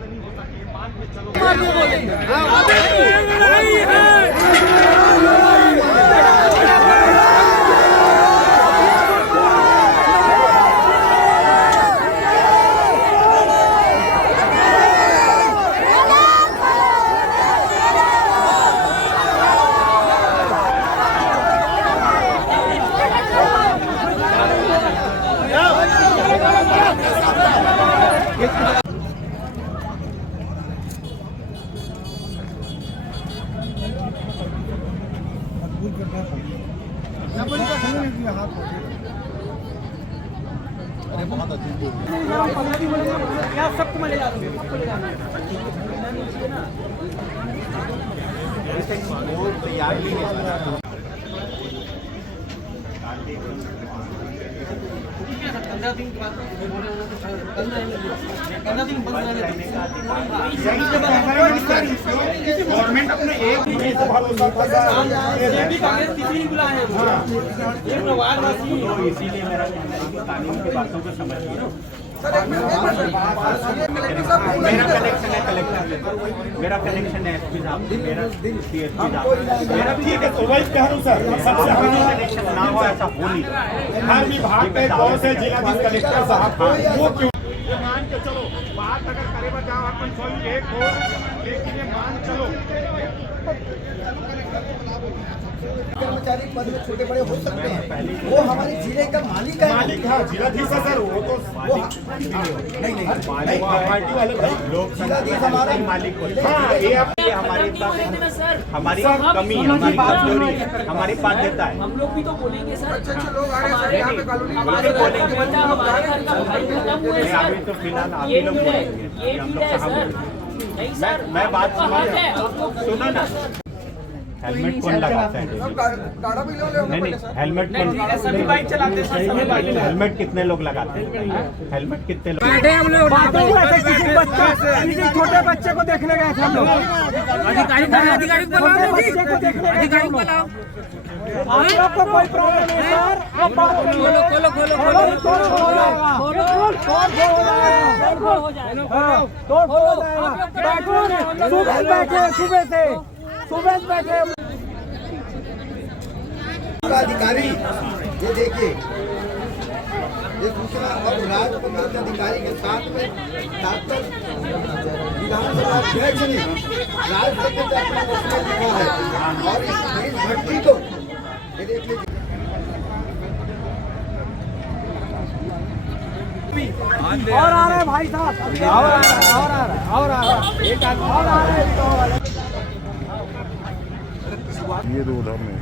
नहीं हो सके, मान के चलो अरे बहुत अच्छी सबको मैं ले जा दूंगी तैयार भी नहीं गवर्नमेंट अपने एक इसीलिए मेरा कानून की बातों को समझ मेरा कनेक्शन है कलेक्टर से, मेरा कनेक्शन है एसपी साहब, मेरा CSP साहब, मेरा ठीक है। तो वही कह रहा हूँ सर, सबसे कनेक्शन ना हो ऐसा हो नहीं। हर विभाग पे बहुत से जिलाधीश कलेक्टर साहब वो क्यों मान के चलो बात अगर करे बचाओ अपन कोई एक हो, लेकिन ये मान चलो कर्मचारी पद में छोटे बड़े हो सकते हैं, वो हमारे जिले का मालिक है। मालिक हाँ जिलाधीश है सर, वो तो नहीं पार्टी वाले लोग जिलाधीश हमारा मालिक होते हैं। हाँ ये हमारी हमारी कमी है, हमारी कमजोरी है, हमारी बाध्यता है। हम लोग भी तो बोलेंगे सर, अभी तो फिलहाल आप ही लोग बोलेंगे, हम लोग कहाँ बोलेंगे। मैं बात सुनो ना, हेलमेट कौन लगाता है? नहीं हेलमेट कौन, सभी बाइक चलाते हैं, हेलमेट कितने लोग लगाते हैं? हेलमेट कितने लोग? छोटे बच्चे को देखने गए थे हम लोग। अधिकारी बुलाओ। आप लोग को कोई प्रॉब्लम नहीं सर, सुबह बैठे अधिकारी ये देखिए, ये सूचना अब राजपत्रित अधिकारी के साथ में डॉक्टर विधानसभा अध्यक्ष ने राजपत्रित अपना उसमें लिखा है, और इस भर्ती को ये देखिए और आ रहे हैं भाई साहब, और आ रहे हैं। ये तो उधर में